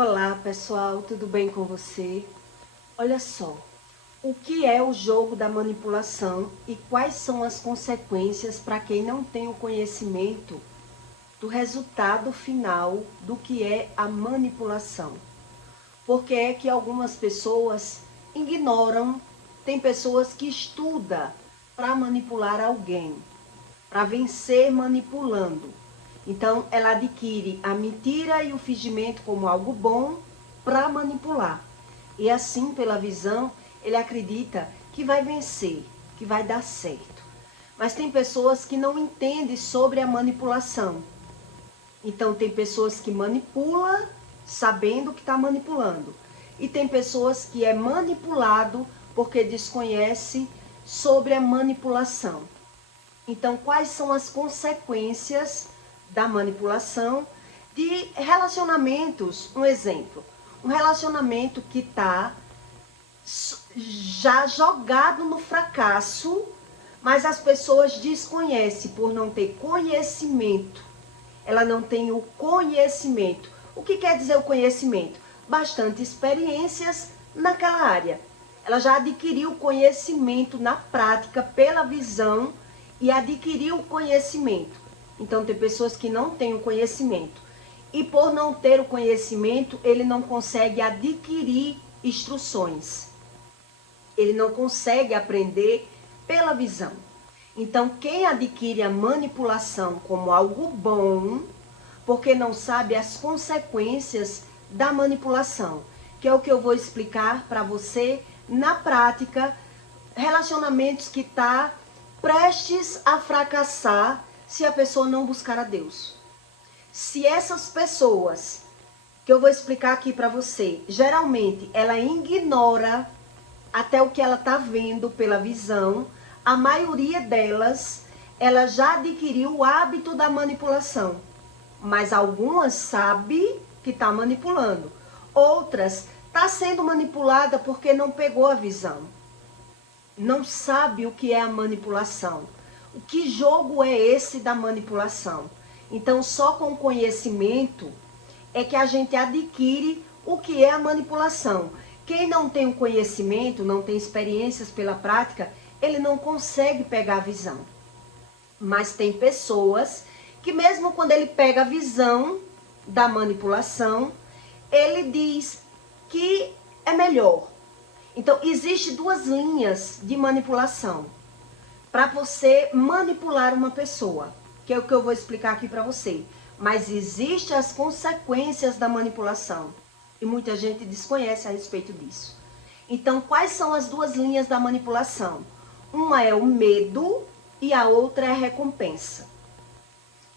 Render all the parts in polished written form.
Olá pessoal, tudo bem com você? Olha só, o que é o jogo da manipulação e quais são as consequências para quem não tem o conhecimento do resultado final do que é a manipulação? Porque é que algumas pessoas ignoram, tem pessoas que estudam para manipular alguém, para vencer manipulando. Então, ela adquire a mentira e o fingimento como algo bom para manipular. E assim, pela visão, ele acredita que vai vencer, que vai dar certo. Mas tem pessoas que não entendem sobre a manipulação. Então, tem pessoas que manipulam sabendo que está manipulando. E tem pessoas que é manipulado porque desconhece sobre a manipulação. Então, quais são as consequências da manipulação de relacionamentos? Um exemplo, um relacionamento que está já jogado no fracasso, mas as pessoas desconhecem por não ter conhecimento. Ela não tem o conhecimento. O que quer dizer o conhecimento? Bastante experiências naquela área. Ela já adquiriu conhecimento na prática pela visão e adquiriu o conhecimento. Então, tem pessoas que não têm o conhecimento. E por não ter o conhecimento, ele não consegue adquirir instruções. Ele não consegue aprender pela visão. Então, quem adquire a manipulação como algo bom, porque não sabe as consequências da manipulação, que é o que eu vou explicar para você na prática, relacionamentos que tá prestes a fracassar se a pessoa não buscar a Deus. Se essas pessoas, que eu vou explicar aqui para você, geralmente ela ignora até o que ela está vendo pela visão, a maioria delas, ela já adquiriu o hábito da manipulação. Mas algumas sabem que está manipulando. Outras está sendo manipulada porque não pegou a visão. Não sabe o que é a manipulação. O que jogo é esse da manipulação? Então, só com conhecimento é que a gente adquire o que é a manipulação. Quem não tem o conhecimento, não tem experiências pela prática, ele não consegue pegar a visão. Mas tem pessoas que mesmo quando ele pega a visão da manipulação, ele diz que é melhor. Então, existe duas linhas de manipulação para você manipular uma pessoa, que é o que eu vou explicar aqui para você. Mas existem as consequências da manipulação e muita gente desconhece a respeito disso. Então, quais são as duas linhas da manipulação? Uma é o medo e a outra é a recompensa.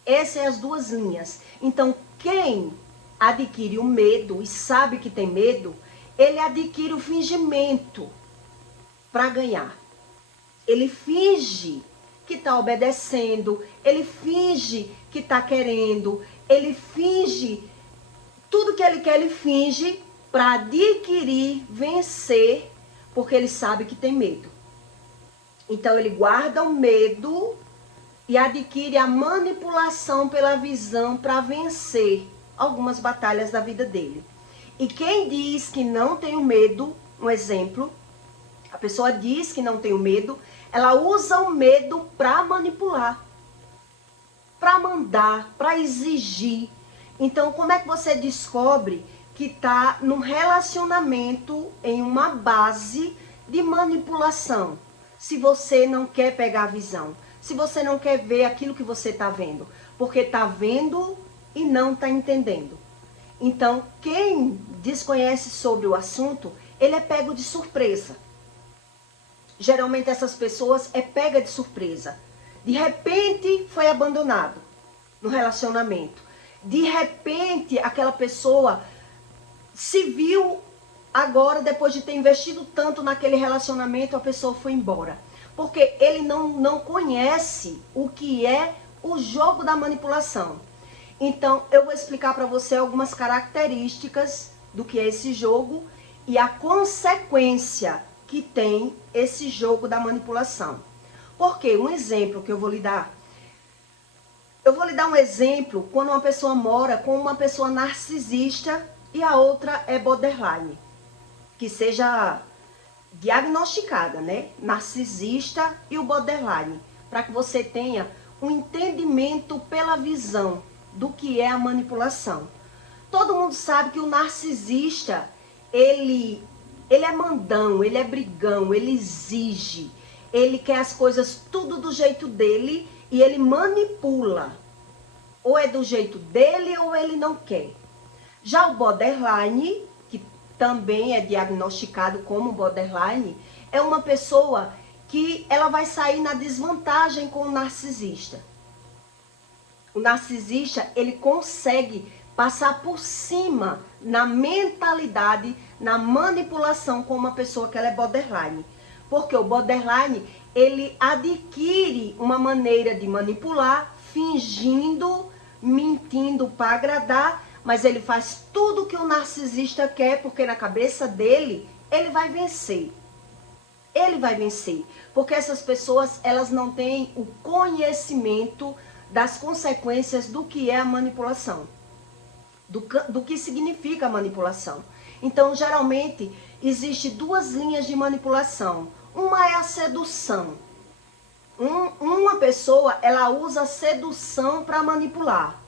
Essas são as duas linhas. Então, quem adquire o medo e sabe que tem medo, ele adquire o fingimento para ganhar. Ele finge que está obedecendo, ele finge que está querendo, ele finge, tudo que ele quer ele finge para adquirir, vencer, porque ele sabe que tem medo. Então ele guarda o medo e adquire a manipulação pela visão para vencer algumas batalhas da vida dele. E quem diz que não tem o medo, um exemplo, a pessoa diz que não tem o medo, ela usa o medo para manipular, para mandar, para exigir. Então, como é que você descobre que está num relacionamento em uma base de manipulação? Se você não quer pegar a visão, se você não quer ver aquilo que você está vendo, porque está vendo e não está entendendo. Então, quem desconhece sobre o assunto, ele é pego de surpresa. Geralmente essas pessoas é pega de surpresa. De repente foi abandonado no relacionamento. De repente aquela pessoa se viu agora, depois de ter investido tanto naquele relacionamento, a pessoa foi embora. Porque ele não conhece o que é o jogo da manipulação. Então, eu vou explicar para você algumas características do que é esse jogo e a consequência que tem esse jogo da manipulação. Porque um exemplo que eu vou lhe dar. Eu vou lhe dar um exemplo quando uma pessoa mora com uma pessoa narcisista e a outra é borderline, que seja diagnosticada, né? Narcisista e o borderline, para que você tenha um entendimento pela visão do que é a manipulação. Todo mundo sabe que o narcisista, ele é mandão, ele é brigão, ele exige, ele quer as coisas tudo do jeito dele e ele manipula. Ou é do jeito dele ou ele não quer. Já o borderline, que também é diagnosticado como borderline, é uma pessoa que ela vai sair na desvantagem com o narcisista. O narcisista, ele consegue passar por cima na mentalidade, na manipulação com uma pessoa que ela é borderline. Porque o borderline, ele adquire uma maneira de manipular, fingindo, mentindo para agradar, mas ele faz tudo que o narcisista quer, porque na cabeça dele, ele vai vencer. Ele vai vencer. Porque essas pessoas, elas não têm o conhecimento das consequências do que é a manipulação. Do que significa a manipulação. Então, geralmente, existem duas linhas de manipulação. Uma é a sedução. Uma pessoa, ela usa a sedução para manipular.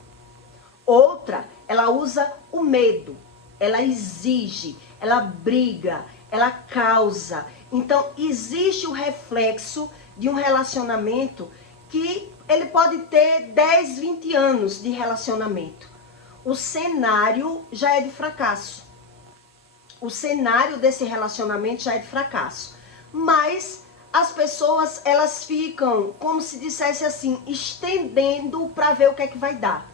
Outra, ela usa o medo. Ela exige, ela briga, ela causa. Então, existe o reflexo de um relacionamento que ele pode ter 10, 20 anos de relacionamento. O cenário já é de fracasso. O cenário desse relacionamento já é de fracasso. Mas as pessoas, elas ficam, como se dissesse assim, estendendo para ver o que é que vai dar.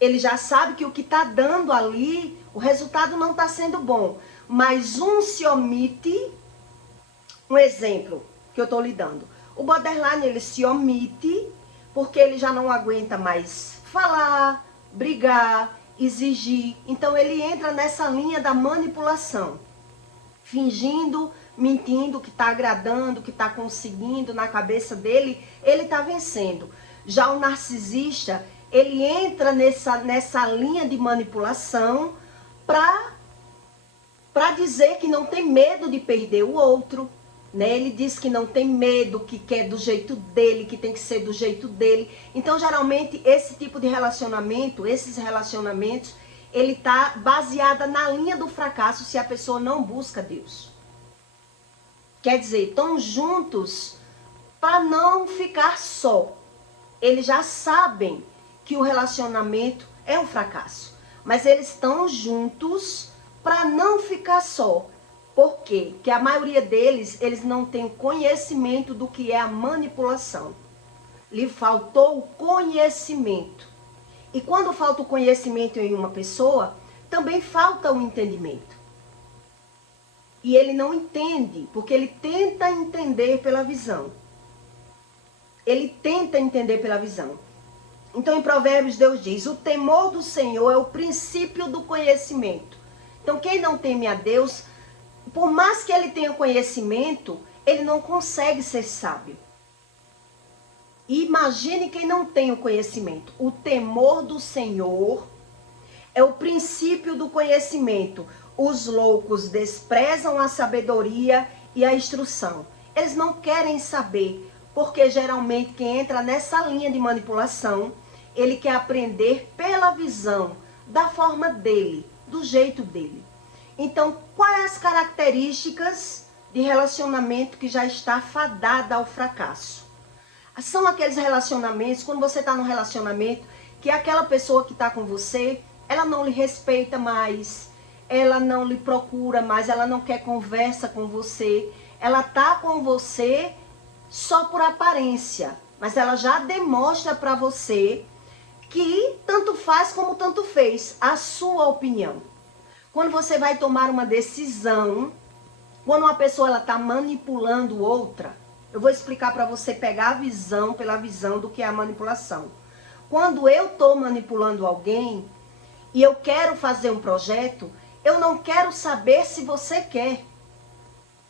Ele já sabe que o que está dando ali, o resultado não está sendo bom. Mas um se omite. Um exemplo que eu estou lhe dando. O borderline, ele se omite porque ele já não aguenta mais falar, brigar, exigir. Então ele entra nessa linha da manipulação. Fingindo, mentindo que está agradando, que está conseguindo na cabeça dele, ele está vencendo. Já o narcisista, ele entra nessa linha de manipulação para dizer que não tem medo de perder o outro. Né? Ele diz que não tem medo, que quer do jeito dele, que tem que ser do jeito dele. Então, geralmente, esse tipo de relacionamento, esses relacionamentos, ele está baseado na linha do fracasso se a pessoa não busca Deus. Quer dizer, estão juntos para não ficar só. Eles já sabem que o relacionamento é um fracasso, mas eles estão juntos para não ficar só. Por quê? Porque a maioria deles, eles não têm conhecimento do que é a manipulação. Lhe faltou o conhecimento. E quando falta o conhecimento em uma pessoa, também falta o entendimento. E ele não entende, porque ele tenta entender pela visão. Ele tenta entender pela visão. Então, em Provérbios, Deus diz, o temor do Senhor é o princípio do conhecimento. Então, quem não teme a Deus, por mais que ele tenha conhecimento, ele não consegue ser sábio. E imagine quem não tem o conhecimento. O temor do Senhor é o princípio do conhecimento. Os loucos desprezam a sabedoria e a instrução. Eles não querem saber, porque geralmente quem entra nessa linha de manipulação, ele quer aprender pela visão, da forma dele, do jeito dele. Então, quais as características de relacionamento que já está fadada ao fracasso? São aqueles relacionamentos, quando você está num relacionamento, que aquela pessoa que está com você, ela não lhe respeita mais, ela não lhe procura mais, ela não quer conversa com você, ela está com você só por aparência, mas ela já demonstra para você que tanto faz como tanto fez, a sua opinião. Quando você vai tomar uma decisão, quando uma pessoa está manipulando outra, eu vou explicar para você pegar a visão pela visão do que é a manipulação. Quando eu estou manipulando alguém e eu quero fazer um projeto, eu não quero saber se você quer.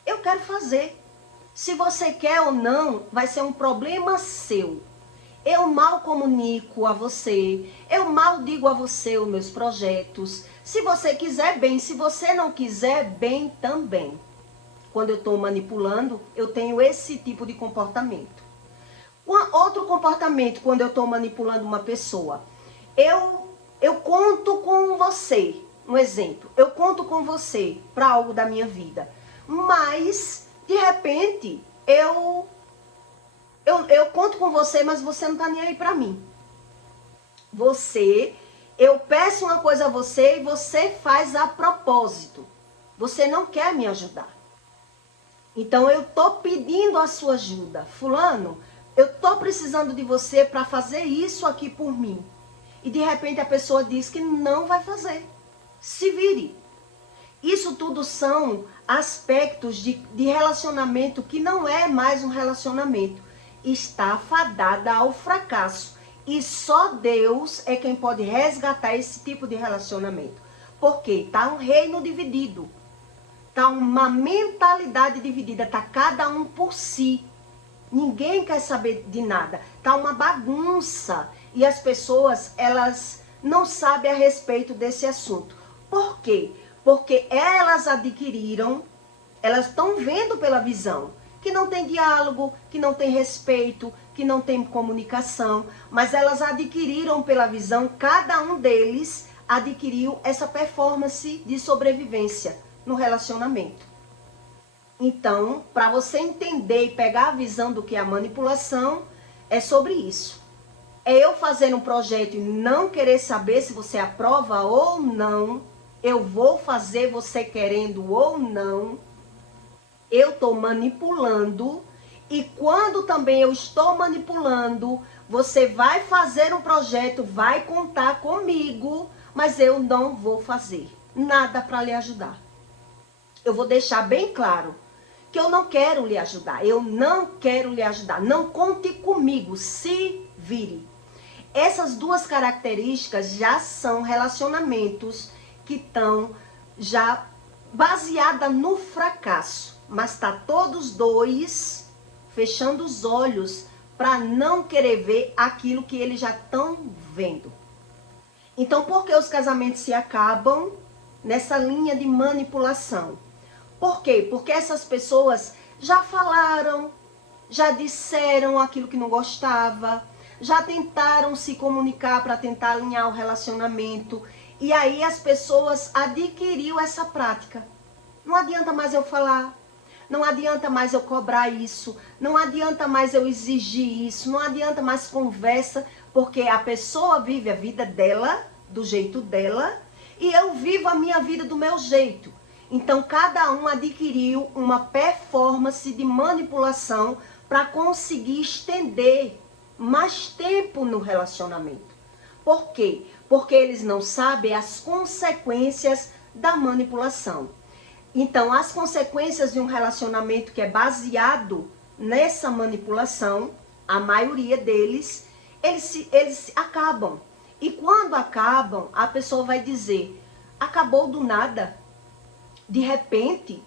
Eu quero fazer. Se você quer ou não, vai ser um problema seu. Eu mal comunico a você, eu mal digo a você os meus projetos. Se você quiser, bem. Se você não quiser, bem também. Quando eu estou manipulando, eu tenho esse tipo de comportamento. Outro comportamento, quando eu estou manipulando uma pessoa, eu conto com você. Um exemplo, eu conto com você para algo da minha vida. Mas, de repente, eu conto com você, mas você não está nem aí para mim. Eu peço uma coisa a você e você faz a propósito. Você não quer me ajudar. Então eu estou pedindo a sua ajuda. Fulano, eu estou precisando de você para fazer isso aqui por mim. E de repente a pessoa diz que não vai fazer. Se vire. Isso tudo são aspectos de relacionamento que não é mais um relacionamento. Está fadada ao fracasso. E só Deus é quem pode resgatar esse tipo de relacionamento. Porque está um reino dividido. Está uma mentalidade dividida. Está cada um por si. Ninguém quer saber de nada. Está uma bagunça. E as pessoas, elas não sabem a respeito desse assunto. Por quê? Porque elas adquiriram, elas estão vendo pela visão, que não tem diálogo, que não tem respeito, que não tem comunicação, mas elas adquiriram pela visão, cada um deles adquiriu essa performance de sobrevivência no relacionamento. Então, para você entender e pegar a visão do que é a manipulação, é sobre isso. É eu fazer um projeto e não querer saber se você aprova ou não. Eu vou fazer você querendo ou não. Eu estou manipulando. E quando também eu estou manipulando, você vai fazer um projeto, vai contar comigo, mas eu não vou fazer nada para lhe ajudar. Eu vou deixar bem claro que eu não quero lhe ajudar. Eu não quero lhe ajudar. Não conte comigo. Se vire. Essas duas características já são relacionamentos que estão já baseadas no fracasso. Mas está todos dois fechando os olhos para não querer ver aquilo que eles já estão vendo. Então, por que os casamentos se acabam nessa linha de manipulação? Por quê? Porque essas pessoas já falaram, já disseram aquilo que não gostava, já tentaram se comunicar para tentar alinhar o relacionamento. E aí as pessoas adquiriram essa prática. Não adianta mais eu falar, não adianta mais eu cobrar isso, não adianta mais eu exigir isso, não adianta mais conversa, porque a pessoa vive a vida dela, do jeito dela, e eu vivo a minha vida do meu jeito. Então, cada um adquiriu uma performance de manipulação para conseguir estender mais tempo no relacionamento. Por quê? Porque eles não sabem as consequências da manipulação. Então, as consequências de um relacionamento que é baseado nessa manipulação, a maioria deles, eles acabam. E quando acabam, a pessoa vai dizer, acabou do nada. De repente,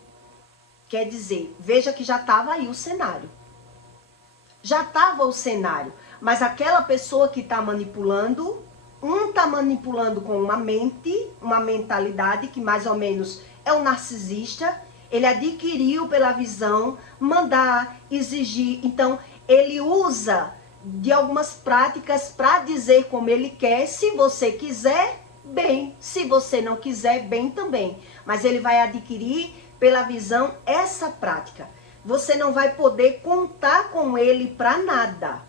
quer dizer, veja que já estava aí o cenário. Já estava o cenário. Mas aquela pessoa que está manipulando, está manipulando com uma mente, uma mentalidade que mais ou menos é um narcisista. Ele adquiriu pela visão, mandar, exigir. Então, ele usa de algumas práticas para dizer como ele quer. Se você quiser, bem. Se você não quiser, bem também. Mas ele vai adquirir pela visão essa prática. Você não vai poder contar com ele para nada.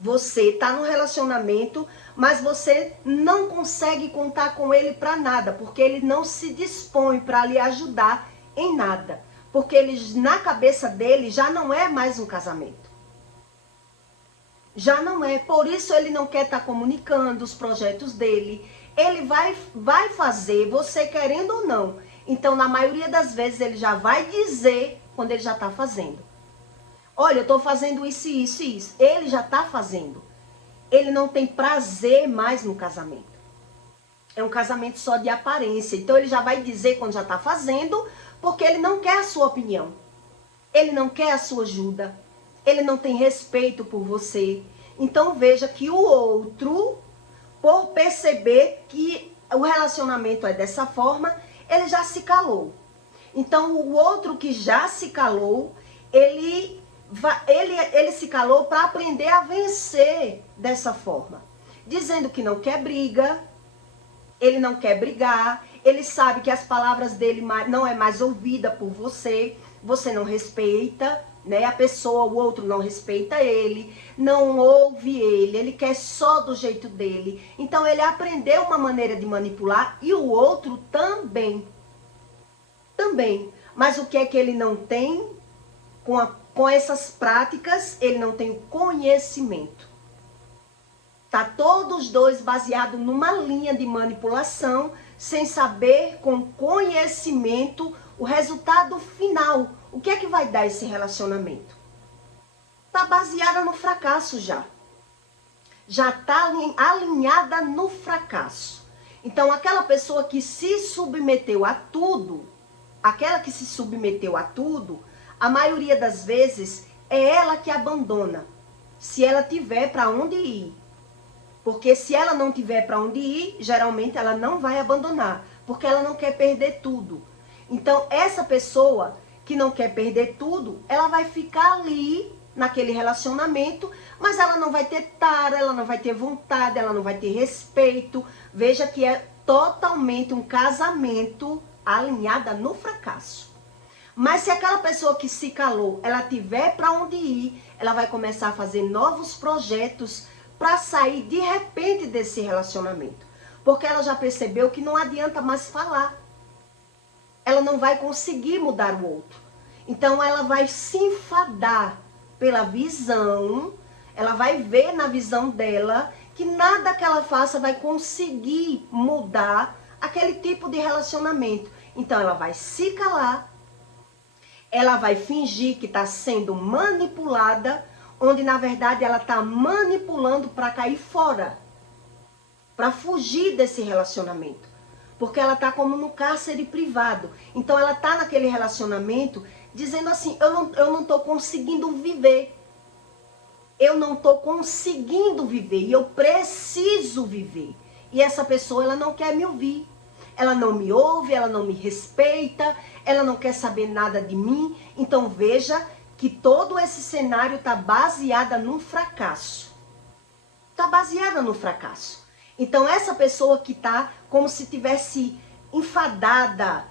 Você está no relacionamento, mas você não consegue contar com ele para nada, porque ele não se dispõe para lhe ajudar em nada. Porque ele, na cabeça dele já não é mais um casamento. Já não é. Por isso ele não quer estar comunicando os projetos dele. Ele vai fazer, você querendo ou não. Então, na maioria das vezes, ele já vai dizer quando ele já está fazendo. Olha, eu estou fazendo isso, isso e isso. Ele já está fazendo. Ele não tem prazer mais no casamento. É um casamento só de aparência. Então, ele já vai dizer quando já está fazendo, porque ele não quer a sua opinião. Ele não quer a sua ajuda. Ele não tem respeito por você. Então veja que o outro, por perceber que o relacionamento é dessa forma, ele já se calou. Então o outro que já se calou, ele se calou para aprender a vencer dessa forma. Dizendo que não quer briga, ele não quer brigar, ele sabe que as palavras dele não é mais ouvida por você, você não respeita, né? A pessoa, o outro não respeita ele, não ouve ele quer só do jeito dele. Então ele aprendeu uma maneira de manipular e o outro também. Também. Mas o que é que ele não tem com essas práticas? Ele não tem o conhecimento. Tá todos dois baseados numa linha de manipulação, sem saber com conhecimento o resultado final. O que é que vai dar esse relacionamento? Tá baseada no fracasso já. Já tá alinhada no fracasso. Então aquela pessoa que se submeteu a tudo, a maioria das vezes é ela que abandona, se ela tiver para onde ir. Porque se ela não tiver para onde ir, geralmente ela não vai abandonar, porque ela não quer perder tudo. Então essa pessoa que não quer perder tudo, ela vai ficar ali naquele relacionamento, mas ela não vai ter tara, ela não vai ter vontade, ela não vai ter respeito. Veja que é totalmente um casamento alinhada no fracasso. Mas se aquela pessoa que se calou, ela tiver para onde ir, ela vai começar a fazer novos projetos para sair de repente desse relacionamento. Porque ela já percebeu que não adianta mais falar. Ela não vai conseguir mudar o outro. Então ela vai se enfadar pela visão, ela vai ver na visão dela que nada que ela faça vai conseguir mudar aquele tipo de relacionamento. Então ela vai se calar, ela vai fingir que está sendo manipulada, onde na verdade ela está manipulando para cair fora, para fugir desse relacionamento. Porque ela está como no cárcere privado. Então ela está naquele relacionamento dizendo assim, eu não estou conseguindo viver. Eu não estou conseguindo viver e eu preciso viver. E essa pessoa, ela não quer me ouvir. Ela não me ouve, ela não me respeita, ela não quer saber nada de mim. Então veja que todo esse cenário está baseado num fracasso. Está baseada no fracasso. Então essa pessoa que está como se tivesse enfadada,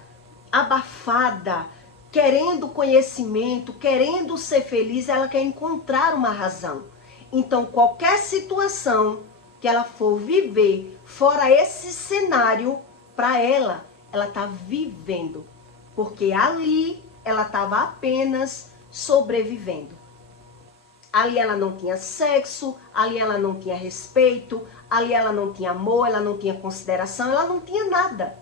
abafada, querendo conhecimento, querendo ser feliz, ela quer encontrar uma razão. Então qualquer situação que ela for viver fora esse cenário, para ela está vivendo. Porque ali ela estava apenas sobrevivendo. Ali ela não tinha sexo, ali ela não tinha respeito, ali ela não tinha amor, ela não tinha consideração, ela não tinha nada.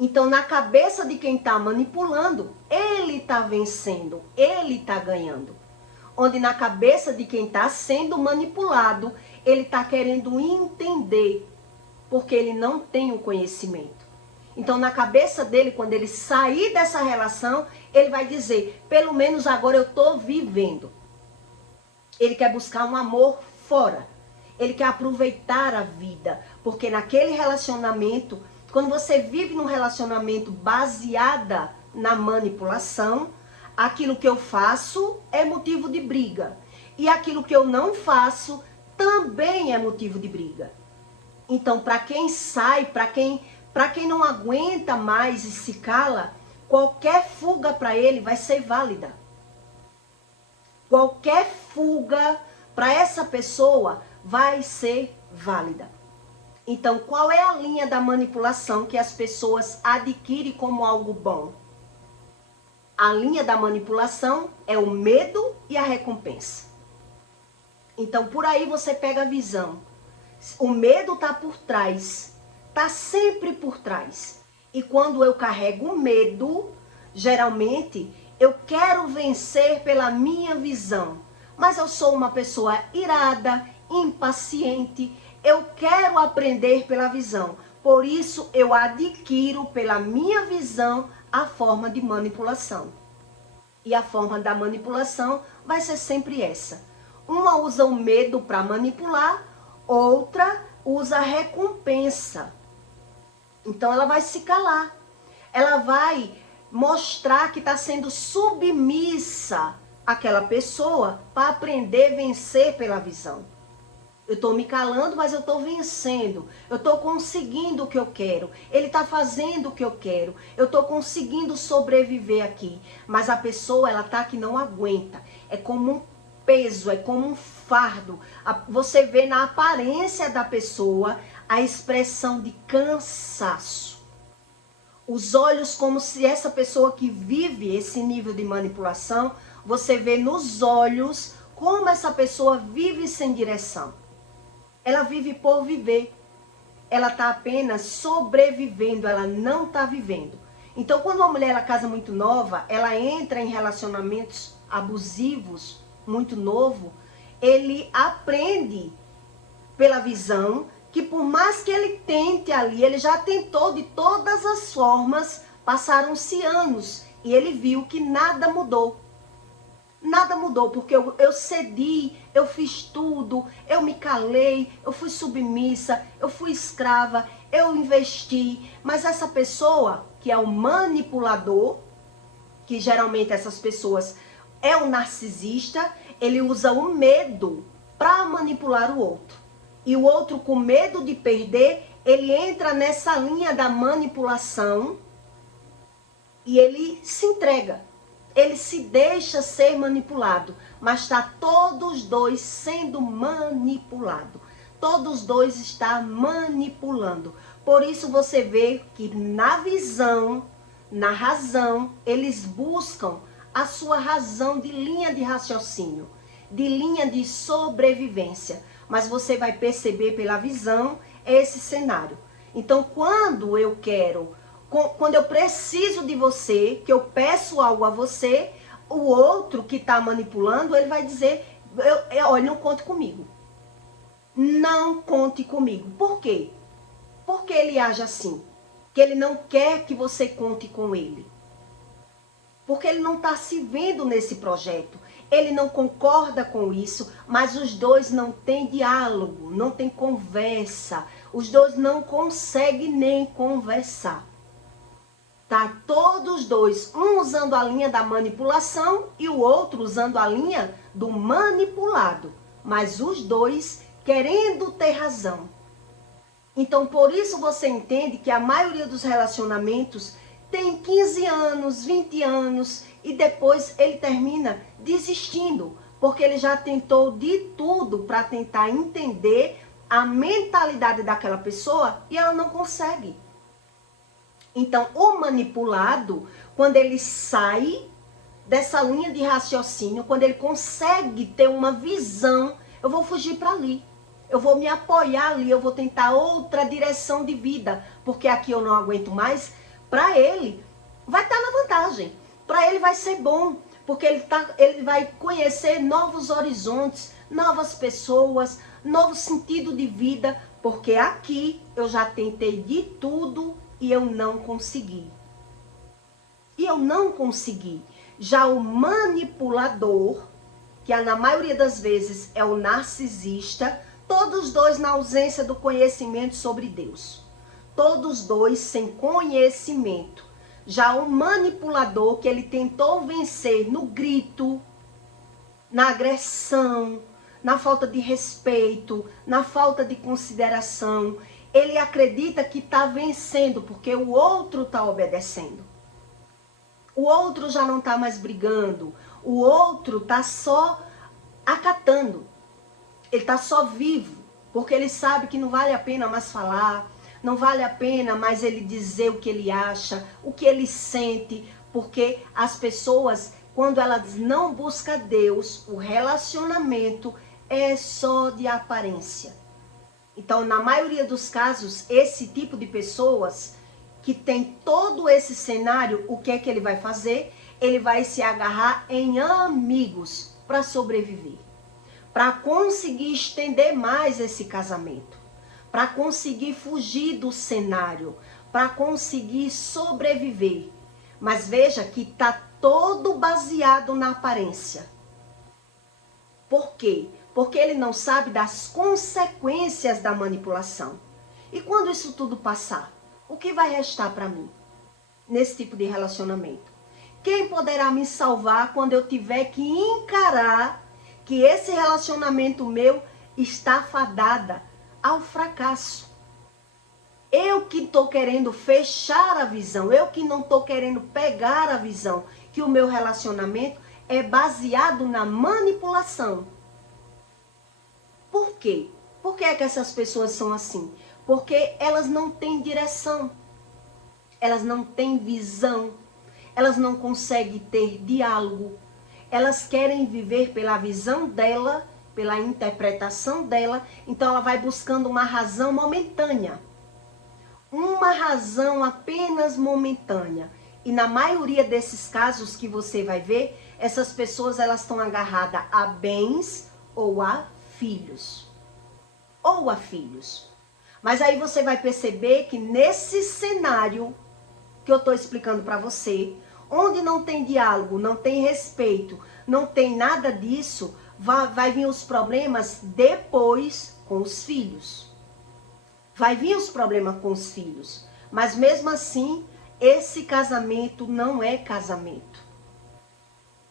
Então, na cabeça de quem está manipulando, ele está vencendo, ele está ganhando. Onde na cabeça de quem está sendo manipulado, ele está querendo entender, porque ele não tem o conhecimento. Então, na cabeça dele, quando ele sair dessa relação, ele vai dizer, pelo menos agora eu estou vivendo. Ele quer buscar um amor fora. Ele quer aproveitar a vida. Porque naquele relacionamento, quando você vive num relacionamento baseada na manipulação, aquilo que eu faço é motivo de briga. E aquilo que eu não faço também é motivo de briga. Então, para quem sai, para quem não aguenta mais e se cala, qualquer fuga para ele vai ser válida. Qualquer fuga para essa pessoa vai ser válida. Então, qual é a linha da manipulação que as pessoas adquirem como algo bom? A linha da manipulação é o medo e a recompensa. Então, por aí você pega a visão. O medo está por trás, está sempre por trás. E quando eu carrego o medo, geralmente eu quero vencer pela minha visão. Mas eu sou uma pessoa irada, impaciente, eu quero aprender pela visão. Por isso eu adquiro pela minha visão a forma de manipulação. E a forma da manipulação vai ser sempre essa. Uma usa o medo para manipular, outra usa a recompensa. Então ela vai se calar. Ela vai mostrar que está sendo submissa àquela pessoa para aprender a vencer pela visão. Eu estou me calando, mas eu estou vencendo. Eu estou conseguindo o que eu quero. Ele está fazendo o que eu quero. Eu estou conseguindo sobreviver aqui. Mas a pessoa, ela está que não aguenta. É como um peso, é como um fardo. Você vê na aparência da pessoa a expressão de cansaço. Os olhos, como se essa pessoa que vive esse nível de manipulação, você vê nos olhos como essa pessoa vive sem direção. Ela vive por viver. Ela está apenas sobrevivendo, ela não está vivendo. Então, quando uma mulher ela casa muito nova, ela entra em relacionamentos abusivos, muito novo, ele aprende pela visão que por mais que ele tente ali, ele já tentou de todas as formas, passaram-se anos e ele viu que nada mudou. Nada mudou, porque eu cedi, eu fiz tudo, eu me calei, eu fui submissa, eu fui escrava, eu investi. Mas essa pessoa, que é o manipulador, que geralmente essas pessoas é o narcisista, ele usa o medo para manipular o outro. E o outro, com medo de perder, ele entra nessa linha da manipulação e ele se entrega. Ele se deixa ser manipulado, mas está todos dois sendo manipulado. Todos dois estão manipulando. Por isso você vê que na visão, na razão, eles buscam a sua razão de linha de raciocínio, de linha de sobrevivência. Mas você vai perceber pela visão esse cenário. Então, quando eu preciso de você, que eu peço algo a você, o outro que está manipulando, ele vai dizer, olha, não conte comigo. Não conte comigo. Por quê? Porque ele age assim. Que ele não quer que você conte com ele. Porque ele não está se vendo nesse projeto. Ele não concorda com isso, mas os dois não têm diálogo, não têm conversa. Os dois não conseguem nem conversar. Tá? Todos dois, um usando a linha da manipulação e o outro usando a linha do manipulado. Mas os dois querendo ter razão. Então, por isso você entende que a maioria dos relacionamentos tem 15 anos, 20 anos e depois ele termina desistindo, porque ele já tentou de tudo para tentar entender a mentalidade daquela pessoa e ela não consegue. Então, o manipulado, quando ele sai dessa linha de raciocínio, quando ele consegue ter uma visão, eu vou fugir para ali. Eu vou me apoiar ali, eu vou tentar outra direção de vida, porque aqui eu não aguento mais. Para ele, vai estar na vantagem. Para ele vai ser bom, porque ele vai conhecer novos horizontes, novas pessoas, novo sentido de vida, porque aqui eu já tentei de tudo e eu não consegui. E eu não consegui. Já o manipulador, que na maioria das vezes é o narcisista, todos dois na ausência do conhecimento sobre Deus. Todos dois sem conhecimento. Já o manipulador, que ele tentou vencer no grito, na agressão, na falta de respeito, na falta de consideração, ele acredita que está vencendo, porque o outro está obedecendo. O outro já não está mais brigando, o outro está só acatando. Ele está só vivo, porque ele sabe que não vale a pena mais falar, não vale a pena mais ele dizer o que ele acha, o que ele sente, porque as pessoas, quando elas não buscam Deus, o relacionamento é só de aparência. Então, na maioria dos casos, esse tipo de pessoas que tem todo esse cenário, o que é que ele vai fazer? Ele vai se agarrar em amigos para sobreviver, para conseguir estender mais esse casamento, para conseguir fugir do cenário, para conseguir sobreviver. Mas veja que está todo baseado na aparência. Por quê? Porque ele não sabe das consequências da manipulação. E quando isso tudo passar, o que vai restar para mim nesse tipo de relacionamento? Quem poderá me salvar quando eu tiver que encarar que esse relacionamento meu está fadada ao fracasso? Eu que estou querendo fechar a visão, eu que não estou querendo pegar a visão que o meu relacionamento é baseado na manipulação. Por quê? Por que é que essas pessoas são assim? Porque elas não têm direção, elas não têm visão, elas não conseguem ter diálogo, elas querem viver pela visão dela, pela interpretação dela, então ela vai buscando uma razão momentânea. Uma razão apenas momentânea. E na maioria desses casos que você vai ver, essas pessoas elas estão agarradas a bens ou a filhos. Ou a filhos. Mas aí você vai perceber que nesse cenário que eu estou explicando para você, onde não tem diálogo, não tem respeito, não tem nada disso, vai vir os problemas depois com os filhos. Vai vir os problemas com os filhos. Mas mesmo assim, esse casamento não é casamento.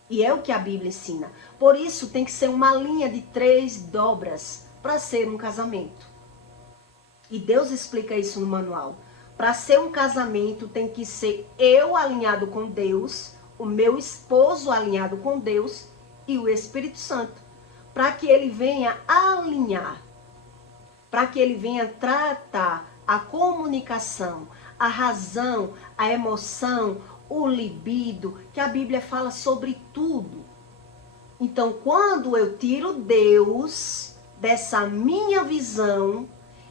E é o que a Bíblia ensina. Por isso tem que ser uma linha de 3 dobras para ser um casamento. E Deus explica isso no manual. Para ser um casamento tem que ser eu alinhado com Deus, o meu esposo alinhado com Deus e o Espírito Santo. Para que ele venha alinhar. Para que ele venha tratar a comunicação, a razão, a emoção, o libido, que a Bíblia fala sobre tudo. Então, quando eu tiro Deus dessa minha visão,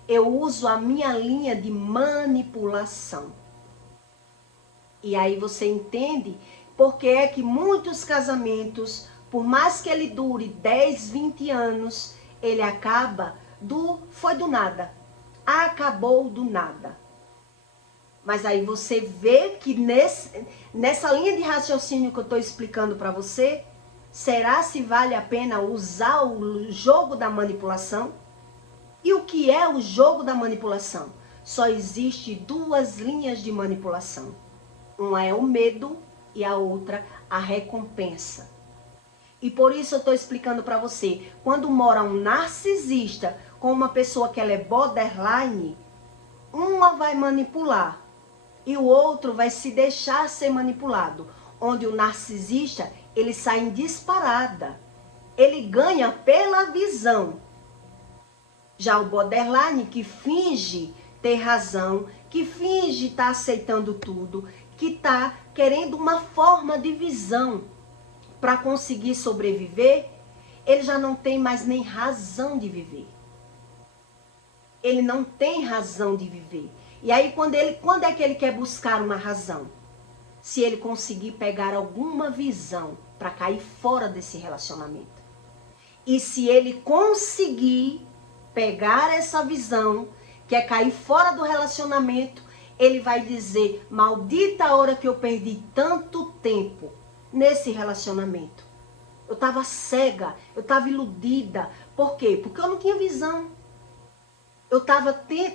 eu uso a minha linha de manipulação. E aí você entende porque é que muitos casamentos, por mais que ele dure 10, 20 anos, ele acaba foi do nada. Acabou do nada. Mas aí você vê que nessa linha de raciocínio que eu estou explicando para você, será se vale a pena usar o jogo da manipulação? E o que é o jogo da manipulação? Só existe 2 linhas de manipulação. Uma é o medo e a outra a recompensa. E por isso eu estou explicando para você, quando mora um narcisista com uma pessoa que ela é borderline, uma vai manipular e o outro vai se deixar ser manipulado. Onde o narcisista, ele sai em disparada. Ele ganha pela visão. Já o borderline, que finge ter razão, que finge estar aceitando tudo, que está querendo uma forma de visão para conseguir sobreviver, ele já não tem mais nem razão de viver. Ele não tem razão de viver. E aí quando é que ele quer buscar uma razão? Se ele conseguir pegar alguma visão para cair fora desse relacionamento. E se ele conseguir pegar essa visão, que é cair fora do relacionamento, ele vai dizer: maldita a hora que eu perdi tanto tempo nesse relacionamento. Eu estava cega, eu estava iludida. Por quê? Porque eu não tinha visão. Eu estava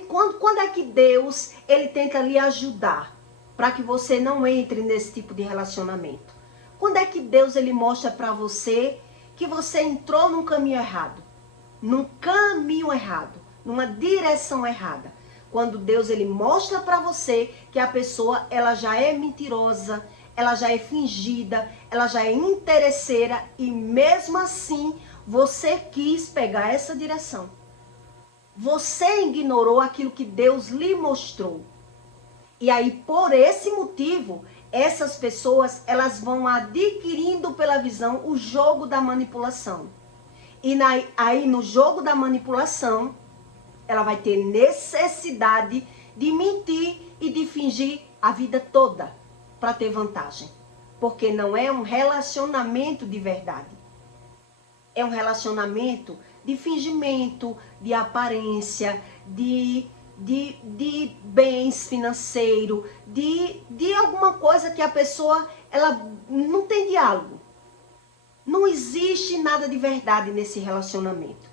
quando é que Deus ele tenta lhe ajudar para que você não entre nesse tipo de relacionamento? Quando é que Deus ele mostra para você que você entrou num caminho errado? Num caminho errado, numa direção errada. Quando Deus ele mostra para você que a pessoa ela já é mentirosa, ela já é fingida, ela já é interesseira e mesmo assim você quis pegar essa direção. Você ignorou aquilo que Deus lhe mostrou. E aí, por esse motivo, essas pessoas, elas vão adquirindo pela visão o jogo da manipulação. E aí, no jogo da manipulação, ela vai ter necessidade de mentir e de fingir a vida toda para ter vantagem. Porque não é um relacionamento de verdade. É um relacionamento de fingimento, de aparência, de bens financeiros, de alguma coisa que a pessoa ela não tem diálogo. Não existe nada de verdade nesse relacionamento.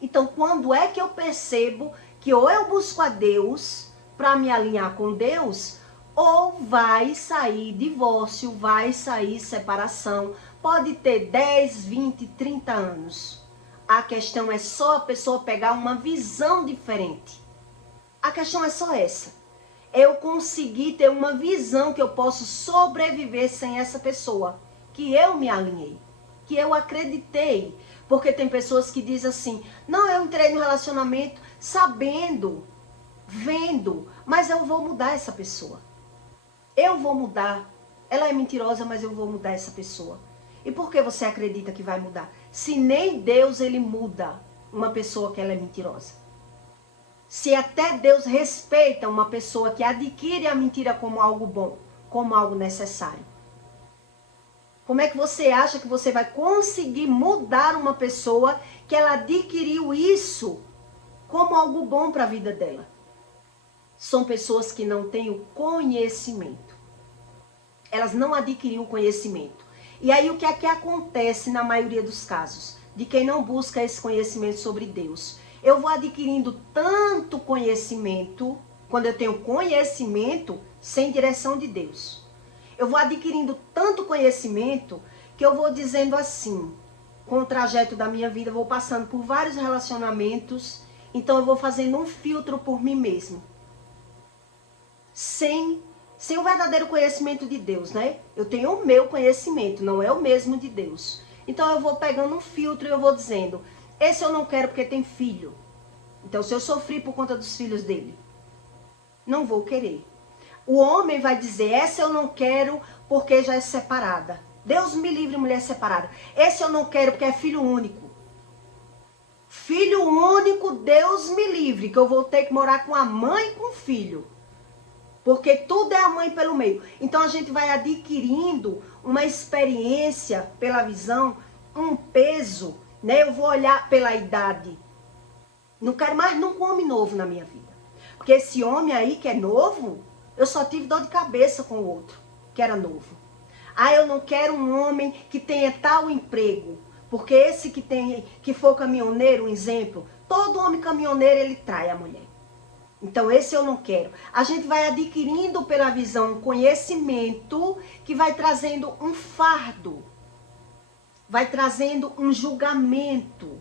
Então, quando é que eu percebo que ou eu busco a Deus para me alinhar com Deus, ou vai sair divórcio, vai sair separação. Pode ter 10, 20, 30 anos. A questão é só a pessoa pegar uma visão diferente. A questão é só essa. Eu conseguir ter uma visão que eu posso sobreviver sem essa pessoa. Que eu me alinhei. Que eu acreditei. Porque tem pessoas que dizem assim, não, eu entrei no relacionamento sabendo, vendo, mas eu vou mudar essa pessoa. Eu vou mudar. Ela é mentirosa, mas eu vou mudar essa pessoa. E por que você acredita que vai mudar? Se nem Deus ele muda uma pessoa que ela é mentirosa. Se até Deus respeita uma pessoa que adquire a mentira como algo bom, como algo necessário. Como é que você acha que você vai conseguir mudar uma pessoa que ela adquiriu isso como algo bom para a vida dela? São pessoas que não têm o conhecimento. Elas não adquiriram o conhecimento. E aí o que é que acontece na maioria dos casos? De quem não busca esse conhecimento sobre Deus. Eu vou adquirindo tanto conhecimento, quando eu tenho conhecimento, sem direção de Deus. Eu vou adquirindo tanto conhecimento que eu vou dizendo assim, com o trajeto da minha vida, eu vou passando por vários relacionamentos, então eu vou fazendo um filtro por mim mesmo. Sem o verdadeiro conhecimento de Deus, né? Eu tenho o meu conhecimento, não é o mesmo de Deus. Então eu vou pegando um filtro e eu vou dizendo, esse eu não quero porque tem filho. Então se eu sofri por conta dos filhos dele, não vou querer. O homem vai dizer, essa eu não quero porque já é separada. Deus me livre, mulher separada. Esse eu não quero porque é filho único. Filho único, Deus me livre, que eu vou ter que morar com a mãe e com o filho. Porque tudo é a mãe pelo meio. Então a gente vai adquirindo uma experiência pela visão, um peso, né? Eu vou olhar pela idade. Não quero mais nunca um homem novo na minha vida. Porque esse homem aí que é novo, eu só tive dor de cabeça com o outro, que era novo. Ah, eu não quero um homem que tenha tal emprego. Porque esse que for caminhoneiro, um exemplo, todo homem caminhoneiro ele trai a mulher. Então esse eu não quero. A gente vai adquirindo pela visão um conhecimento que vai trazendo um fardo. Vai trazendo um julgamento.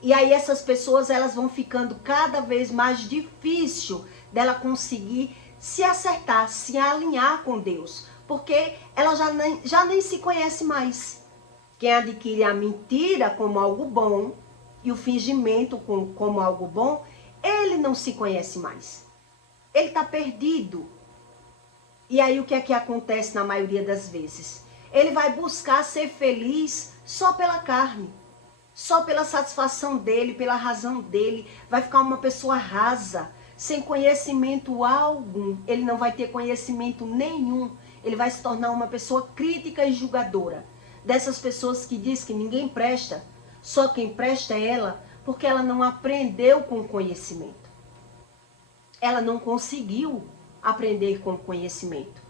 E aí essas pessoas elas vão ficando cada vez mais difícil dela conseguir se acertar, se alinhar com Deus. Porque ela já nem se conhece mais. Quem adquire a mentira como algo bom e o fingimento como algo bom, ele não se conhece mais. Ele está perdido. E aí o que é que acontece na maioria das vezes? Ele vai buscar ser feliz só pela carne. Só pela satisfação dele, pela razão dele. Vai ficar uma pessoa rasa, sem conhecimento algum. Ele não vai ter conhecimento nenhum. Ele vai se tornar uma pessoa crítica e julgadora. Dessas pessoas que diz que ninguém presta, só quem presta é ela, porque ela não aprendeu com conhecimento. Ela não conseguiu aprender com conhecimento.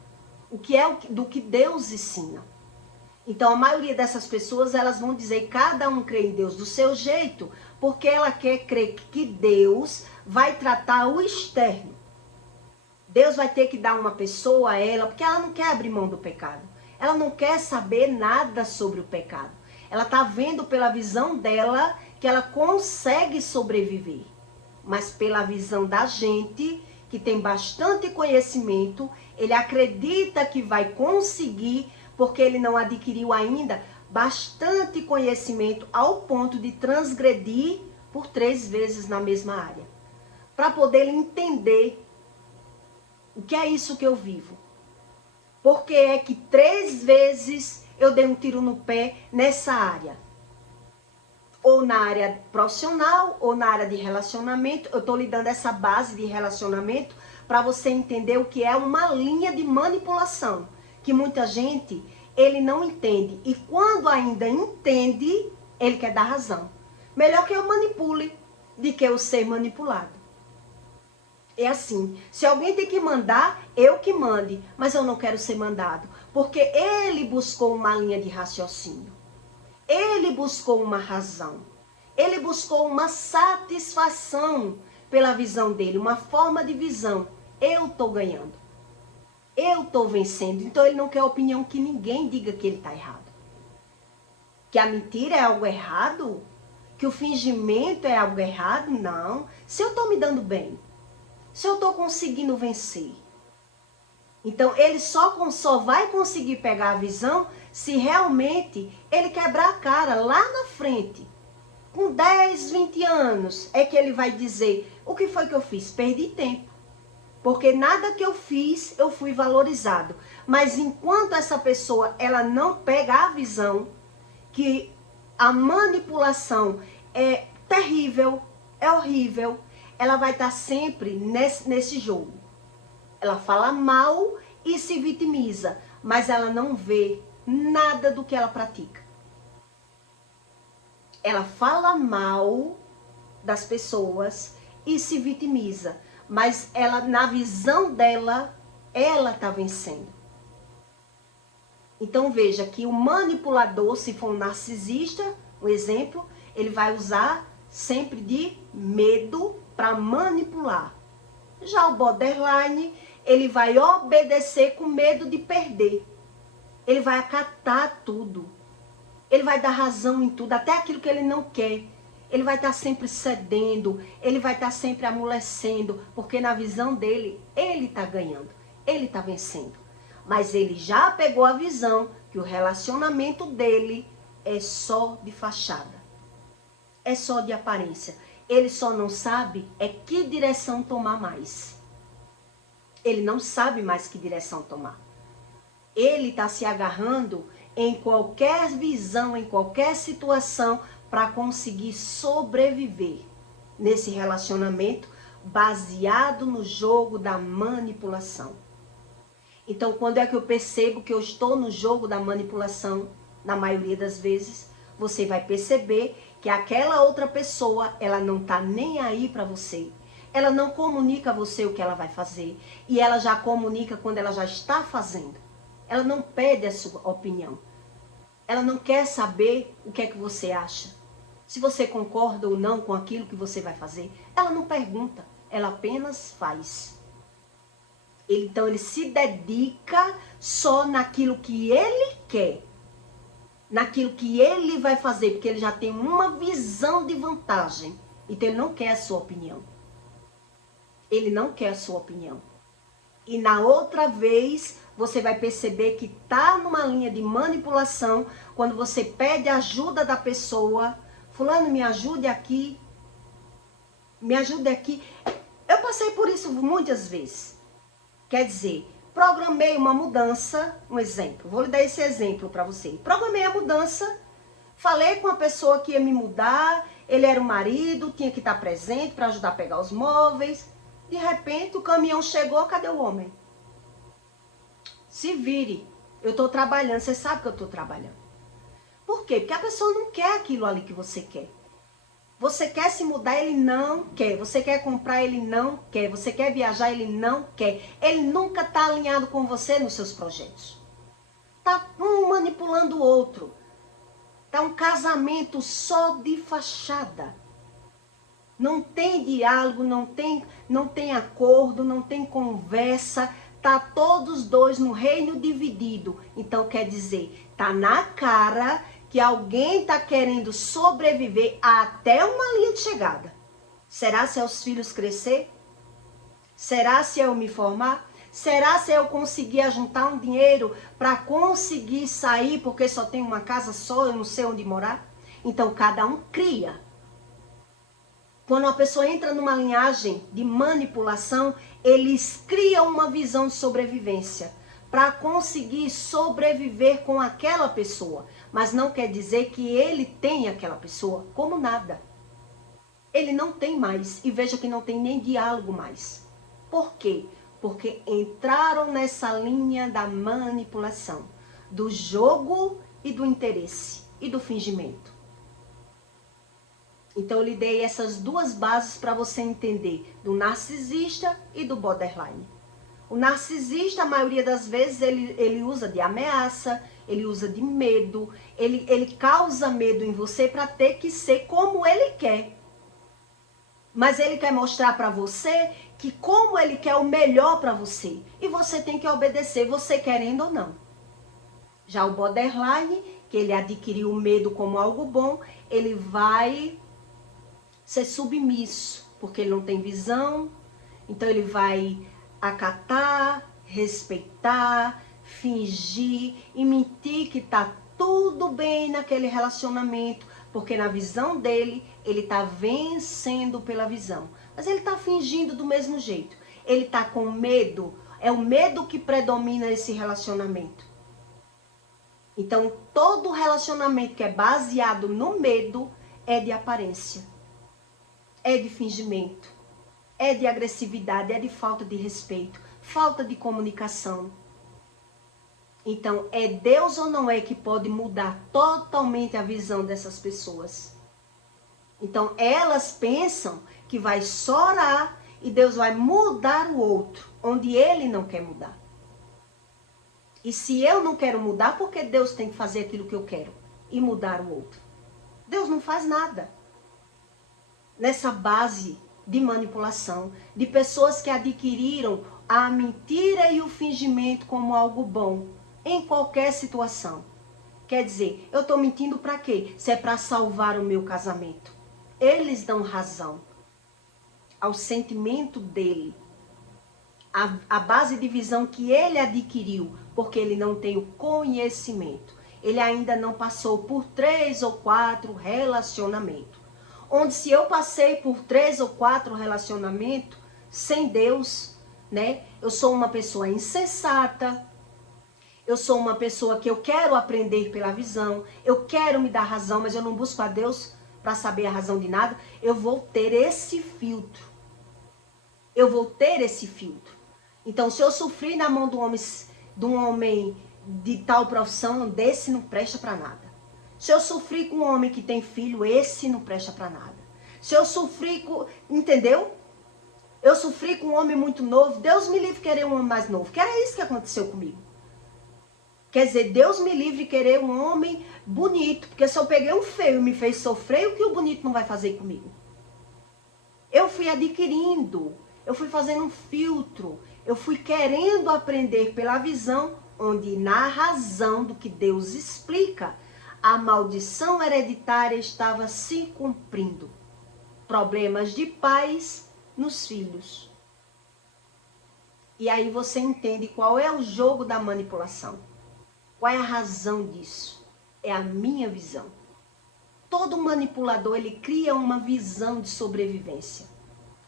O que é do que Deus ensina. Então a maioria dessas pessoas, elas vão dizer, cada um crê em Deus do seu jeito, porque ela quer crer que Deus vai tratar o externo. Deus vai ter que dar uma pessoa a ela, porque ela não quer abrir mão do pecado. Ela não quer saber nada sobre o pecado. Ela está vendo pela visão dela que ela consegue sobreviver. Mas pela visão da gente, que tem bastante conhecimento, ele acredita que vai conseguir, porque ele não adquiriu ainda bastante conhecimento ao ponto de transgredir por 3 vezes na mesma área. Para poder entender o que é isso que eu vivo. Porque é que 3 vezes eu dei um tiro no pé nessa área. Ou na área profissional, ou na área de relacionamento. Eu estou lhe dando essa base de relacionamento para você entender o que é uma linha de manipulação. Que muita gente, ele não entende. E quando ainda entende, ele quer dar razão. Melhor que eu manipule do que eu ser manipulado. É assim, se alguém tem que mandar, eu que mande. Mas eu não quero ser mandado. Porque ele buscou uma linha de raciocínio. Ele buscou uma razão. Ele buscou uma satisfação pela visão dele, uma forma de visão. Eu estou ganhando. Eu estou vencendo. Então ele não quer a opinião que ninguém diga que ele está errado. Que a mentira é algo errado? Que o fingimento é algo errado? Não. Se eu estou me dando bem, se eu estou conseguindo vencer. Então ele só vai conseguir pegar a visão se realmente ele quebrar a cara lá na frente. Com 10, 20 anos é que ele vai dizer, o que foi que eu fiz? Perdi tempo. Porque nada que eu fiz, eu fui valorizado. Mas enquanto essa pessoa, ela não pega a visão que a manipulação é terrível, é horrível, ela vai estar sempre nesse jogo. Ela fala mal e se vitimiza, mas ela não vê nada do que ela pratica. Ela fala mal das pessoas e se vitimiza, mas ela, na visão dela, ela está vencendo. Então veja que o manipulador, se for um narcisista, um exemplo, ele vai usar sempre de medo para manipular. Já o borderline, ele vai obedecer com medo de perder. Ele vai acatar tudo. Ele vai dar razão em tudo, até aquilo que ele não quer. Ele vai estar sempre cedendo, ele vai estar sempre amolecendo, porque na visão dele, ele está ganhando, ele está vencendo. Mas ele já pegou a visão que o relacionamento dele é só de fachada. É só de aparência. Ele só não sabe é que direção tomar mais. Ele não sabe mais que direção tomar. Ele está se agarrando em qualquer visão, em qualquer situação, para conseguir sobreviver nesse relacionamento baseado no jogo da manipulação. Então, quando é que eu percebo que eu estou no jogo da manipulação? Na maioria das vezes, você vai perceber que aquela outra pessoa, ela não está nem aí para você. Ela não comunica a você o que ela vai fazer. E ela já comunica quando ela já está fazendo. Ela não pede a sua opinião. Ela não quer saber o que é que você acha. Se você concorda ou não com aquilo que você vai fazer. Ela não pergunta, ela apenas faz. Então ele se dedica só naquilo que ele quer. Naquilo que ele vai fazer, porque ele já tem uma visão de vantagem. Então ele não quer a sua opinião. Ele não quer a sua opinião. E na outra vez, você vai perceber que está numa linha de manipulação, quando você pede ajuda da pessoa, fulano, me ajude aqui, me ajude aqui. Eu passei por isso muitas vezes. Quer dizer, programei uma mudança, um exemplo, vou lhe dar esse exemplo para você. Programei a mudança, falei com a pessoa que ia me mudar, ele era o marido, tinha que estar presente para ajudar a pegar os móveis. De repente, o caminhão chegou, cadê o homem? Se vire, eu estou trabalhando, você sabe que eu estou trabalhando. Por quê? Porque a pessoa não quer aquilo ali que você quer. Você quer se mudar, ele não quer. Você quer comprar, ele não quer. Você quer viajar, ele não quer. Ele nunca está alinhado com você nos seus projetos. Está um manipulando o outro. Está um casamento só de fachada. Não tem diálogo, não tem acordo, não tem conversa. Tá todos dois no reino dividido. Então quer dizer, tá na cara que alguém tá querendo sobreviver até uma linha de chegada. Será se é os filhos crescer? Será se eu me formar? Será se eu conseguir juntar um dinheiro para conseguir sair porque só tem uma casa só, eu não sei onde morar? Então cada um cria. Quando uma pessoa entra numa linhagem de manipulação, eles criam uma visão de sobrevivência para conseguir sobreviver com aquela pessoa. Mas não quer dizer que ele tem aquela pessoa como nada. Ele não tem mais. E veja que não tem nem diálogo mais. Por quê? Porque entraram nessa linha da manipulação, do jogo e do interesse e do fingimento. Então eu lhe dei essas duas bases para você entender, do narcisista e do borderline. O narcisista, a maioria das vezes, ele usa de ameaça, ele usa de medo, ele causa medo em você para ter que ser como ele quer. Mas ele quer mostrar para você que como ele quer o melhor para você. E você tem que obedecer, você querendo ou não. Já o borderline, que ele adquiriu o medo como algo bom, ele vai ser submisso, porque ele não tem visão. Então ele vai acatar, respeitar, fingir e mentir que tá tudo bem naquele relacionamento, porque na visão dele, ele tá vencendo pela visão. Mas ele tá fingindo do mesmo jeito. Ele tá com medo, é o medo que predomina esse relacionamento. Então, todo relacionamento que é baseado no medo é de aparência, é de fingimento, é de agressividade, é de falta de respeito, falta de comunicação. Então, é Deus ou não é que pode mudar totalmente a visão dessas pessoas? Então, elas pensam que vai só orar e Deus vai mudar o outro, onde ele não quer mudar. E se eu não quero mudar, por que Deus tem que fazer aquilo que eu quero e mudar o outro? Deus não faz nada. Nessa base de manipulação, de pessoas que adquiriram a mentira e o fingimento como algo bom, em qualquer situação. Quer dizer, eu estou mentindo para quê? Se é para salvar o meu casamento. Eles dão razão ao sentimento dele, a base de visão que ele adquiriu, porque ele não tem o conhecimento. Ele ainda não passou por 3 ou 4 relacionamentos. Onde se eu passei por 3 ou 4 relacionamentos sem Deus, né? Eu sou uma pessoa insensata, eu sou uma pessoa que eu quero aprender pela visão, eu quero me dar razão, mas eu não busco a Deus para saber a razão de nada. Eu vou ter esse filtro. Eu vou ter esse filtro. Então, se eu sofri na mão de um homem de tal profissão, desse não presta para nada. Se eu sofri com um homem que tem filho, esse não presta para nada. Se eu sofri com... Entendeu? Eu sofri com um homem muito novo. Deus me livre querer um homem mais novo. Que era isso que aconteceu comigo. Quer dizer, Deus me livre querer um homem bonito. Porque se eu peguei um feio e me fez sofrer, o que o bonito não vai fazer comigo? Eu fui adquirindo. Eu fui fazendo um filtro. Eu fui querendo aprender pela visão, onde na razão do que Deus explica, a maldição hereditária estava se cumprindo. Problemas de pais nos filhos. E aí você entende qual é o jogo da manipulação. Qual é a razão disso? É a minha visão. Todo manipulador, ele cria uma visão de sobrevivência.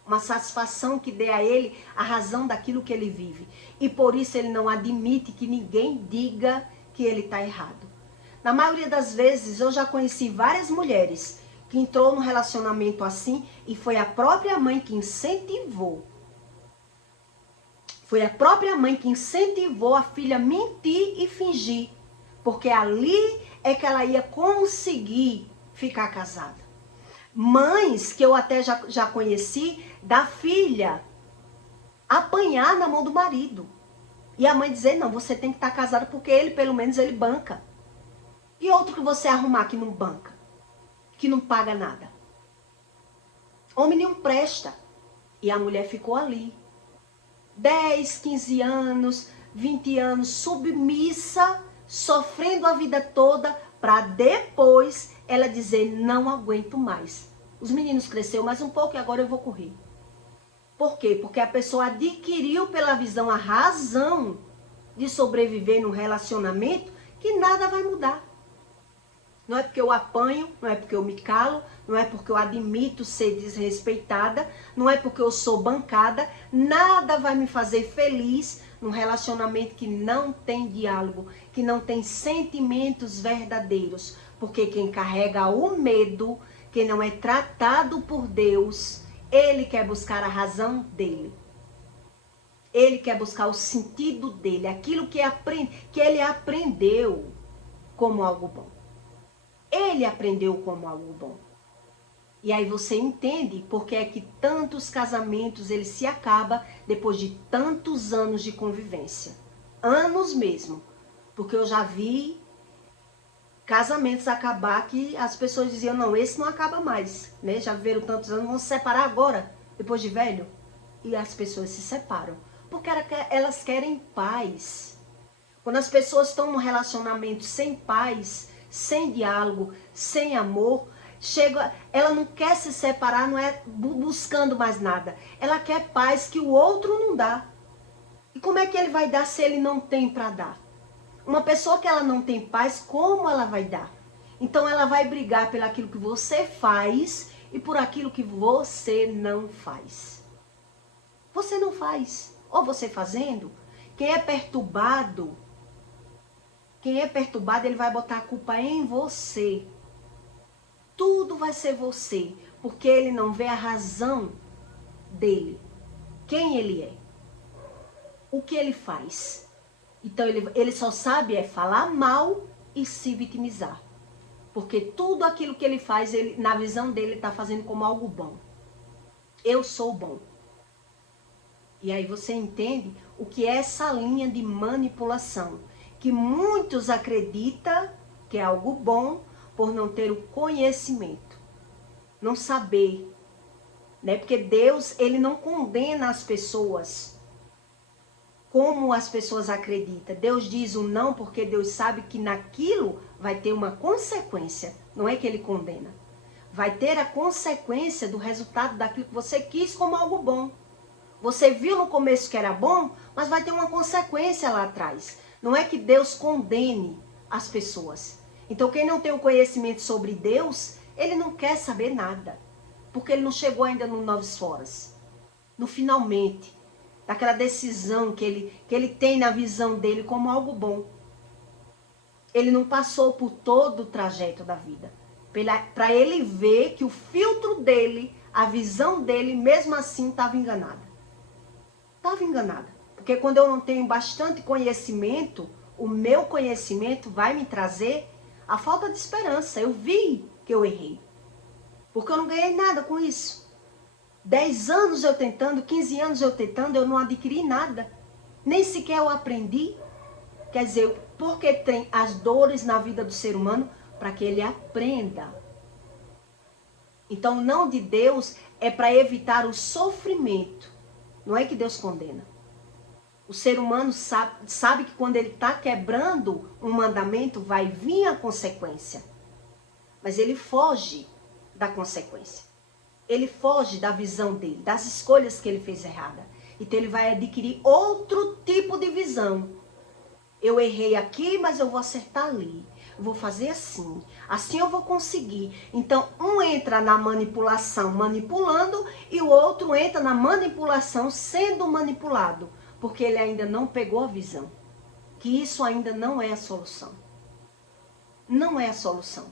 Uma satisfação que dê a ele a razão daquilo que ele vive. E por isso ele não admite que ninguém diga que ele está errado. Na maioria das vezes, eu já conheci várias mulheres que entrou num relacionamento assim e foi a própria mãe que incentivou. Foi a própria mãe que incentivou a filha a mentir e fingir. Porque ali é que ela ia conseguir ficar casada. Mães que eu até já conheci, da filha apanhar na mão do marido. E a mãe dizer, não, você tem que estar casada porque ele, pelo menos, ele banca. E outro que você arrumar que não banca, que não paga nada. Homem não presta. E a mulher ficou ali. 10, 15 anos, 20 anos, submissa, sofrendo a vida toda, para depois ela dizer, não aguento mais. Os meninos cresceram mais um pouco e agora eu vou correr. Por quê? Porque a pessoa adquiriu pela visão a razão de sobreviver num relacionamento que nada vai mudar. Não é porque eu apanho, não é porque eu me calo, não é porque eu admito ser desrespeitada, não é porque eu sou bancada, nada vai me fazer feliz num relacionamento que não tem diálogo, que não tem sentimentos verdadeiros. Porque quem carrega o medo, quem não é tratado por Deus, ele quer buscar a razão dele. Ele quer buscar o sentido dele, aquilo que ele aprendeu como algo bom. Ele aprendeu como algo bom. E aí você entende porque é que tantos casamentos eles se acabam depois de tantos anos de convivência. Anos mesmo. Porque eu já vi casamentos acabar que as pessoas diziam, não, esse não acaba mais, né? Já viveram tantos anos, vão se separar agora, depois de velho. E as pessoas se separam. Porque elas querem paz. Quando as pessoas estão num relacionamento sem paz, sem diálogo, sem amor, ela não quer se separar, não é buscando mais nada. Ela quer paz que o outro não dá. E como é que ele vai dar se ele não tem para dar? Uma pessoa que ela não tem paz, como ela vai dar? Então ela vai brigar pelo aquilo que você faz e por aquilo que você não faz. Você não faz. Ou você fazendo, quem é perturbado, ele vai botar a culpa em você. Tudo vai ser você, porque ele não vê a razão dele, quem ele é, o que ele faz. Então ele só sabe falar mal e se vitimizar. Porque tudo aquilo que ele faz, na visão dele, está fazendo como algo bom. Eu sou bom. E aí você entende o que é essa linha de manipulação. Que muitos acreditam que é algo bom por não ter o conhecimento. Não saber. Né? Porque Deus, ele não condena as pessoas como as pessoas acreditam. Deus diz o não porque Deus sabe que naquilo vai ter uma consequência. Não é que ele condena. Vai ter a consequência do resultado daquilo que você quis como algo bom. Você viu no começo que era bom, mas vai ter uma consequência lá atrás. Não é que Deus condene as pessoas. Então quem não tem o conhecimento sobre Deus, ele não quer saber nada. Porque ele não chegou ainda no Novos Foras. No finalmente. Daquela decisão que ele tem na visão dele como algo bom. Ele não passou por todo o trajeto da vida. Para ele ver que o filtro dele, a visão dele, mesmo assim estava enganada. Estava enganada. Porque quando eu não tenho bastante conhecimento, o meu conhecimento vai me trazer a falta de esperança. Eu vi que eu errei. Porque eu não ganhei nada com isso. 10 anos eu tentando, 15 anos eu tentando, eu não adquiri nada. Nem sequer eu aprendi. Quer dizer, porque tem as dores na vida do ser humano para que ele aprenda. Então, o não de Deus é para evitar o sofrimento. Não é que Deus condena. O ser humano sabe que quando ele está quebrando um mandamento, vai vir a consequência. Mas ele foge da consequência. Ele foge da visão dele, das escolhas que ele fez errada. Então ele vai adquirir outro tipo de visão. Eu errei aqui, mas eu vou acertar ali. Eu vou fazer assim. Assim eu vou conseguir. Então um entra na manipulação manipulando e o outro entra na manipulação sendo manipulado. Porque ele ainda não pegou a visão. Que isso ainda não é a solução. Não é a solução.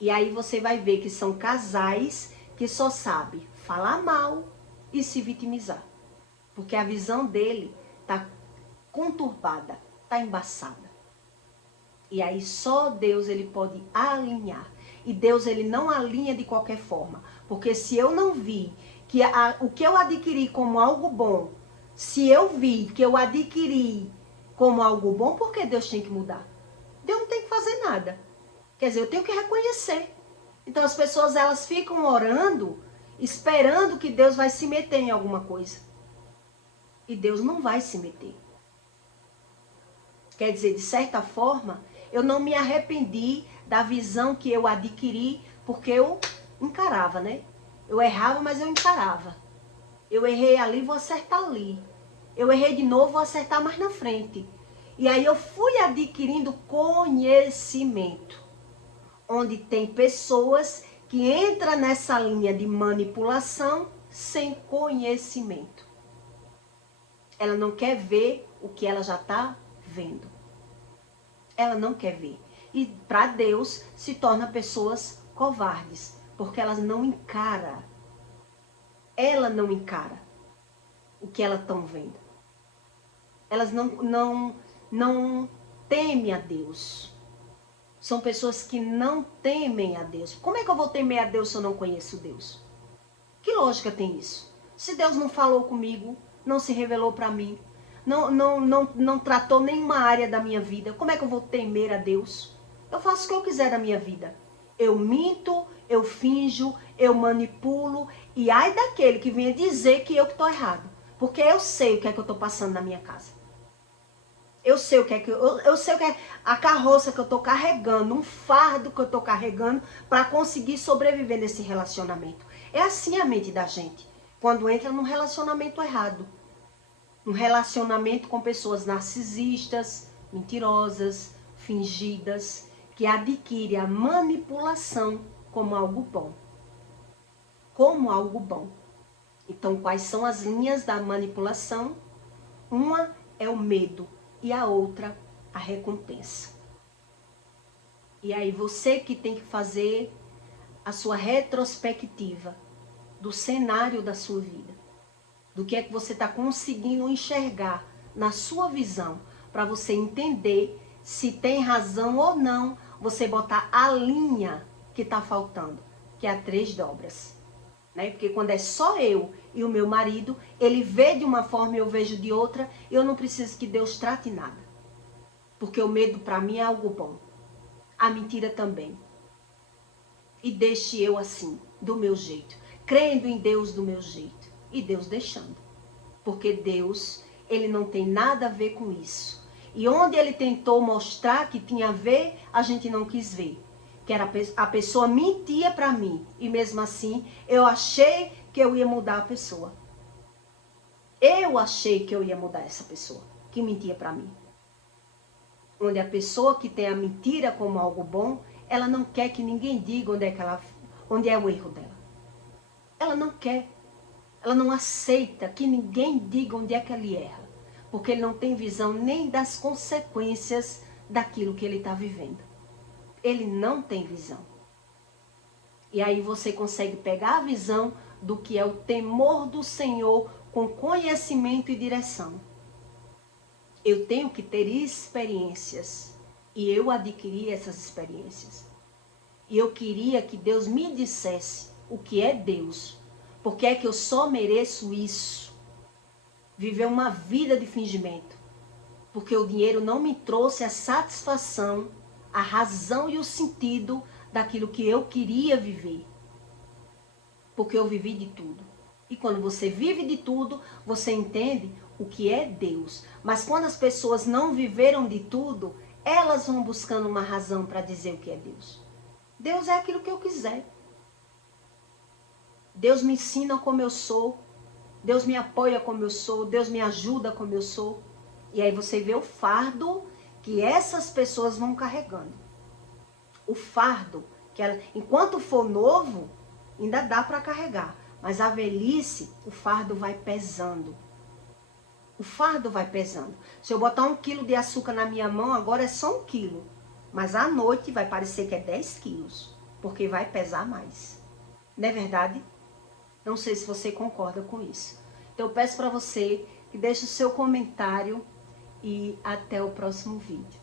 E aí você vai ver que são casais que só sabe falar mal e se vitimizar. Porque a visão dele está conturbada, está embaçada. E aí só Deus ele pode alinhar. E Deus ele não alinha de qualquer forma. Porque se eu não vi que o que eu adquiri como algo bom, se eu vi que eu adquiri como algo bom, por que Deus tem que mudar? Deus não tem que fazer nada. Quer dizer, eu tenho que reconhecer. Então as pessoas elas ficam orando, esperando que Deus vai se meter em alguma coisa. E Deus não vai se meter. Quer dizer, de certa forma, eu não me arrependi da visão que eu adquiri, porque eu encarava, né? Eu errava, mas eu encarava. Eu errei ali, vou acertar ali. Eu errei de novo, vou acertar mais na frente. E aí eu fui adquirindo conhecimento. Onde tem pessoas que entram nessa linha de manipulação sem conhecimento. Ela não quer ver o que ela já está vendo. Ela não quer ver. E para Deus se torna pessoas covardes, porque elas não encaram. Ela não encara o que elas estão vendo. Elas não temem a Deus. São pessoas que não temem a Deus. Como é que eu vou temer a Deus se eu não conheço Deus? Que lógica tem isso? Se Deus não falou comigo, não se revelou para mim, não tratou nenhuma área da minha vida, como é que eu vou temer a Deus? Eu faço o que eu quiser da minha vida. Eu minto, eu finjo, eu manipulo, e ai daquele que venha dizer que eu que estou errado. Porque eu sei o que é que eu estou passando na minha casa. Eu sei o que é eu sei o que é a carroça que eu estou carregando, um fardo que eu estou carregando para conseguir sobreviver nesse relacionamento. É assim a mente da gente, quando entra num relacionamento errado. Um relacionamento com pessoas narcisistas, mentirosas, fingidas, que adquire a manipulação como algo bom. Como algo bom. Então, quais são as linhas da manipulação? Uma é o medo e a outra a recompensa. E aí você que tem que fazer a sua retrospectiva do cenário da sua vida. Do que é que você está conseguindo enxergar na sua visão, para você entender se tem razão ou não você botar a linha que está faltando, que é a 3 dobras. Né? Porque quando é só eu e o meu marido, ele vê de uma forma e eu vejo de outra, eu não preciso que Deus trate nada. Porque o medo para mim é algo bom. A mentira também. E deixe eu assim, do meu jeito, crendo em Deus do meu jeito. E Deus deixando. Porque Deus, ele não tem nada a ver com isso. E onde ele tentou mostrar que tinha a ver, a gente não quis ver. Que era a pessoa mentia para mim. E mesmo assim, eu achei que eu ia mudar a pessoa. Eu achei que eu ia mudar essa pessoa que mentia para mim. Onde a pessoa que tem a mentira como algo bom, ela não quer que ninguém diga onde é o erro dela. Ela não quer. Ela não aceita que ninguém diga onde é que ele erra. Porque ele não tem visão nem das consequências daquilo que ele está vivendo. Ele não tem visão. E aí você consegue pegar a visão do que é o temor do Senhor com conhecimento e direção. Eu tenho que ter experiências. E eu adquiri essas experiências. E eu queria que Deus me dissesse o que é Deus. Porque é que eu só mereço isso. Viver uma vida de fingimento. Porque o dinheiro não me trouxe a satisfação, a razão e o sentido daquilo que eu queria viver. Porque eu vivi de tudo. E quando você vive de tudo, você entende o que é Deus. Mas quando as pessoas não viveram de tudo, elas vão buscando uma razão para dizer o que é Deus. Deus é aquilo que eu quiser. Deus me ensina como eu sou. Deus me apoia como eu sou. Deus me ajuda como eu sou. E aí você vê o fardo que essas pessoas vão carregando. O fardo, que ela, enquanto for novo, ainda dá para carregar. Mas a velhice, o fardo vai pesando. O fardo vai pesando. Se eu botar 1 quilo de açúcar na minha mão, agora é só 1 quilo. Mas à noite vai parecer que é 10 quilos. Porque vai pesar mais. Não é verdade? Não sei se você concorda com isso. Então eu peço para você que deixe o seu comentário e até o próximo vídeo.